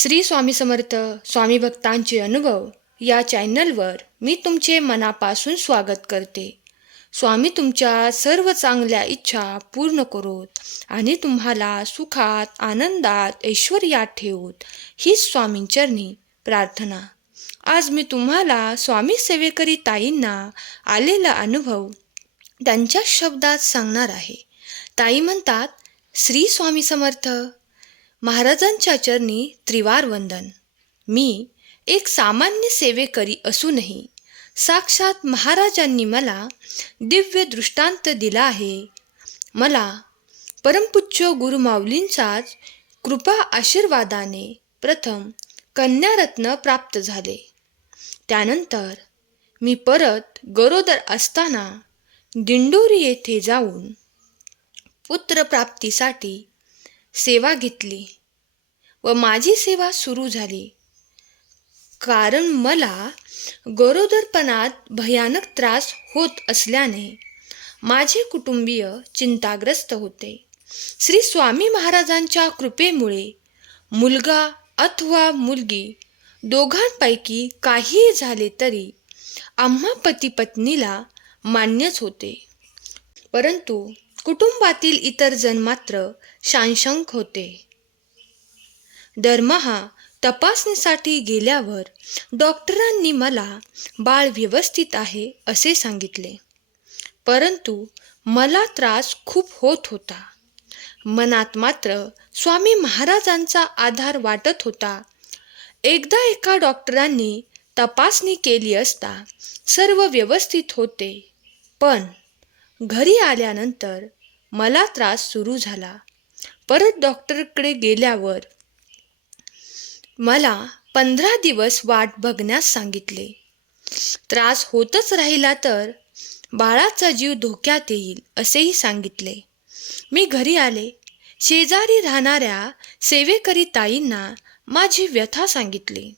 श्री स्वामी समर्थ स्वामी भक्तांचे अनुभव या चॅनलवर मी तुमचे मनापासून स्वागत करते. स्वामी तुमच्या सर्व चांगल्या इच्छा पूर्ण करोत आणि तुम्हाला सुखात आनंदात ऐश्वर्यात ठेवोत हीच स्वामींचरणी प्रार्थना. आज मी तुम्हाला स्वामी सेवेकरी ताईंना आलेला अनुभव त्यांच्या शब्दात सांगणार आहे. ताई म्हणतात, श्री स्वामी समर्थ. महाराजांच्या चरणी त्रिवार वंदन. मी एक सामान्य सेवेकरी असूनही साक्षात महाराजांनी मला दिव्य दृष्टांत दिला आहे. मला परमपूज्य गुरुमाऊलींचाच कृपा आशीर्वादाने प्रथम कन्यारत्न प्राप्त झाले. त्यानंतर मी परत गरोदर असताना दिंडोरी येथे जाऊन पुत्रप्राप्तीसाठी सेवा घेतली व माझी सेवा सुरू झाली. कारण मला गरोदरपणात भयानक त्रास होत असल्याने माझे कुटुंबीय चिंताग्रस्त होते. श्री स्वामी महाराजांच्या कृपेमुळे मुलगा अथवा मुलगी दोघांपैकी काहीही झाले तरी आम्हा पती पत्नीला मान्यच होते. परंतु कुटुंबातील इतर जण मात्र साशंक होते. दरमहा तपासणीसाठी गेल्यावर डॉक्टरांनी मला बाळ व्यवस्थित आहे असे सांगितले. परंतु मला त्रास खूप होत होता. मनात मात्र स्वामी महाराजांचा आधार वाटत होता. एकदा एका डॉक्टरांनी तपासणी केली असता सर्व व्यवस्थित होते, पण घरी आल्यानंतर मला त्रास सुरू झाला. परत डॉक्टरकडे गेल्यावर मला 15 दिवस वाट बघण्यास सांगितले. त्रास होतच राहिला तर बाळाचा जीव धोक्यात येईल असेही सांगितले. मी घरी आले. शेजारी राहणाऱ्या सेवेकरी ताईंना माझी व्यथा सांगितली.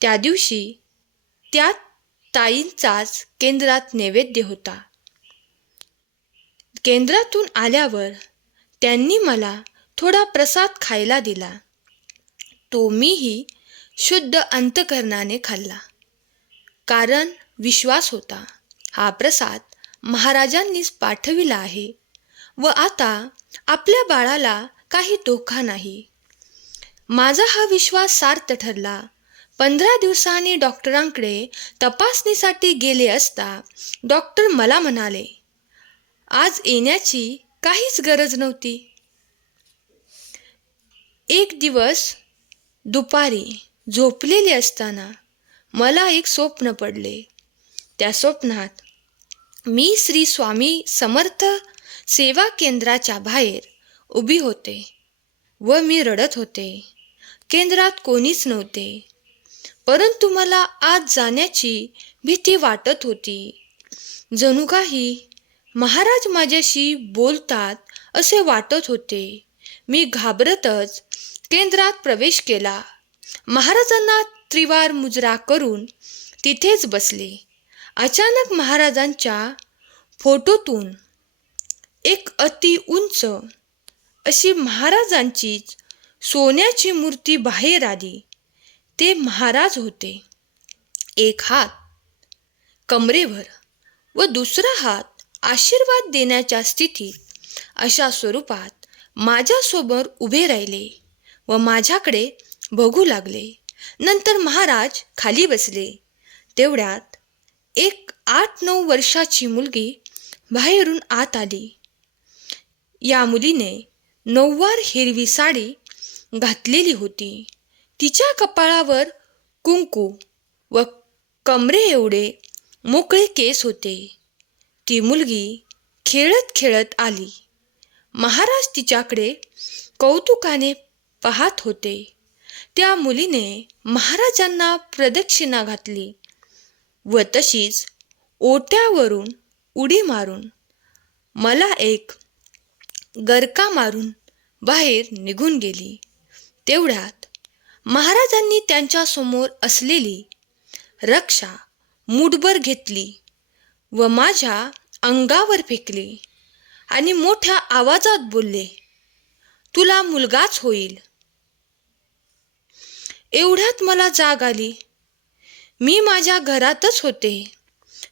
त्या दिवशी त्या ताईंचाच केंद्रात नैवेद्य होता. केंद्रातून आल्यावर त्यांनी मला थोडा प्रसाद खायला दिला. तो मीही शुद्ध अंतकरणाने खाल्ला. कारण विश्वास होता हा प्रसाद महाराजांनीच पाठविला आहे व आता आपल्या बाळाला काही धोका नाही. माझा हा विश्वास सार्थ ठरला. 15 दिवसांनी डॉक्टरांकडे तपासणीसाठी गेले असता डॉक्टर मला म्हणाले, आज येण्याची काहीच गरज नव्हती. एक दिवस दुपारी झोपलेले असताना मला एक स्वप्न पडले. त्या स्वप्नात मी श्री स्वामी समर्थ सेवा केंद्राच्या बाहेर उभी होते व मी रडत होते. केंद्रात कोणीच नव्हते, परंतु मला आज जाण्याची भीती वाटत होती. जणू काही महाराज माझ्याशी बोलतात असे वाटत होते. मी घाबरतच केंद्रात प्रवेश केला. महाराजांना त्रिवार मुजरा करून तिथेच बसले. अचानक महाराजांच्या फोटोतून एक अति उंच अशी महाराजांचीच सोन्याची मूर्ती बाहेर आली. ते महाराज होते. एक हात कमरेवर व दुसरा हात आशीर्वाद देण्याच्या स्थितीत अशा स्वरूपात माझ्यासमोर उभे राहिले व माझ्याकडे बघू लागले. नंतर महाराज खाली बसले. तेवढ्यात एक 8-9 वर्षाची मुलगी बाहेरून आत आली. या मुलीने नऊवार हिरवी साडी घातलेली होती. तिच्या कपाळावर कुंकू व कमरे एवढे मोकळे केस होते. ती मुलगी खेळत खेळत आली. महाराज तिच्याकडे कौतुकाने पाहत होते. त्या मुलीने महाराजांना प्रदक्षिणा घातली व तशीच ओट्यावरून उडी मारून मला एक गरका मारून बाहेर निघून गेली. तेवढ्यात महाराजांनी त्यांच्यासमोर असलेली रक्षा मूठभर घेतली व माझ्या अंगावर फेकली आणि मोठ्या आवाजात बोलले, तुला मुलगाच होईल. एवढ्यात मला जाग आली. मी माझ्या घरातच होते.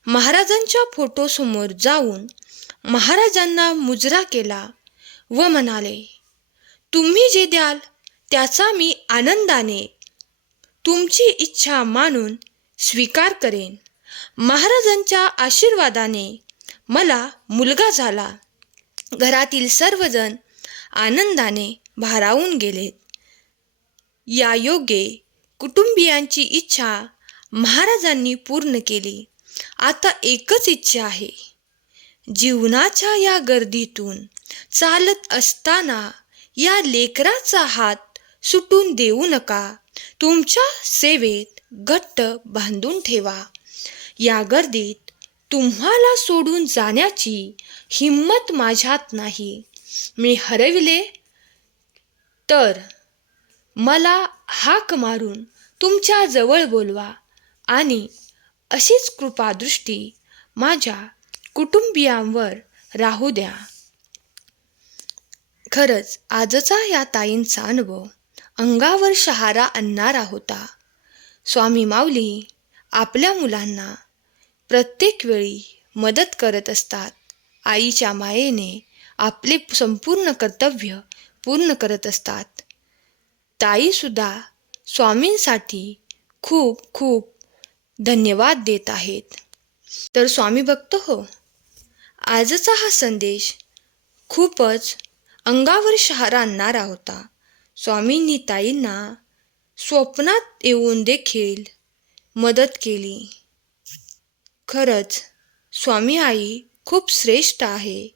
महाराजांच्या फोटोसमोर जाऊन महाराजांना मुजरा केला व म्हणाले, तुम्ही जे द्याल त्याचा मी आनंदाने तुमची इच्छा मानून स्वीकार करेन. महाराजांच्या आशीर्वादाने मला मुलगा झाला. घरातील सर्वजण आनंदाने भारावून गेलेत. या योगे कुटुंबियांची इच्छा महाराजांनी पूर्ण केली. आता एकच इच्छा आहे. जीवनाच्या या गर्दीतून चालत असताना या लेकराचा हात सुटून देऊ नका. तुमच्या सेवेत घट्ट बांधून ठेवा. या गर्दीत तुम्हाला सोडून जाण्याची हिम्मत माझ्यात नाही. मी हरविले तर मला हाक मारून तुमच्या जवळ बोलवा आणि अशीच कृपादृष्टी माझ्या कुटुंबियांवर राहू द्या. खरंच आजचा या ताईंचा अनुभव अंगावर शहारा आणणारा होता. स्वामी माऊली आपल्या मुलांना प्रत्येक वेळी मदत करत असतात. आईच्या मायेने आपले संपूर्ण कर्तव्य पूर्ण करत असतात. ताईसुद्धा स्वामींसाठी खूप खूप धन्यवाद देत आहेत. तर स्वामी भक्त हो, आजचा हा संदेश खूपच अंगावर शहारा आणणारा होता. स्वामींनी ताईंना स्वप्नात येऊन देखील मदत केली. खरंच स्वामी आई खूप श्रेष्ठ आहे.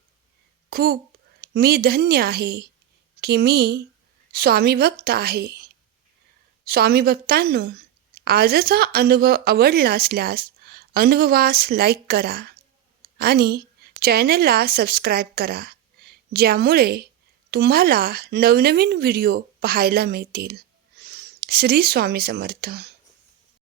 खूप मी धन्य आहे की मी स्वामी भक्त आहे. स्वामी भक्तांनो, आजचा अनुभव आवडला असल्यास अनुभवास लाईक करा आणि चॅनलला सबस्क्राईब करा, ज्यामुळे तुम्हाला नवनवीन व्हिडिओ पाहायला मिळतील. श्री स्वामी समर्थ.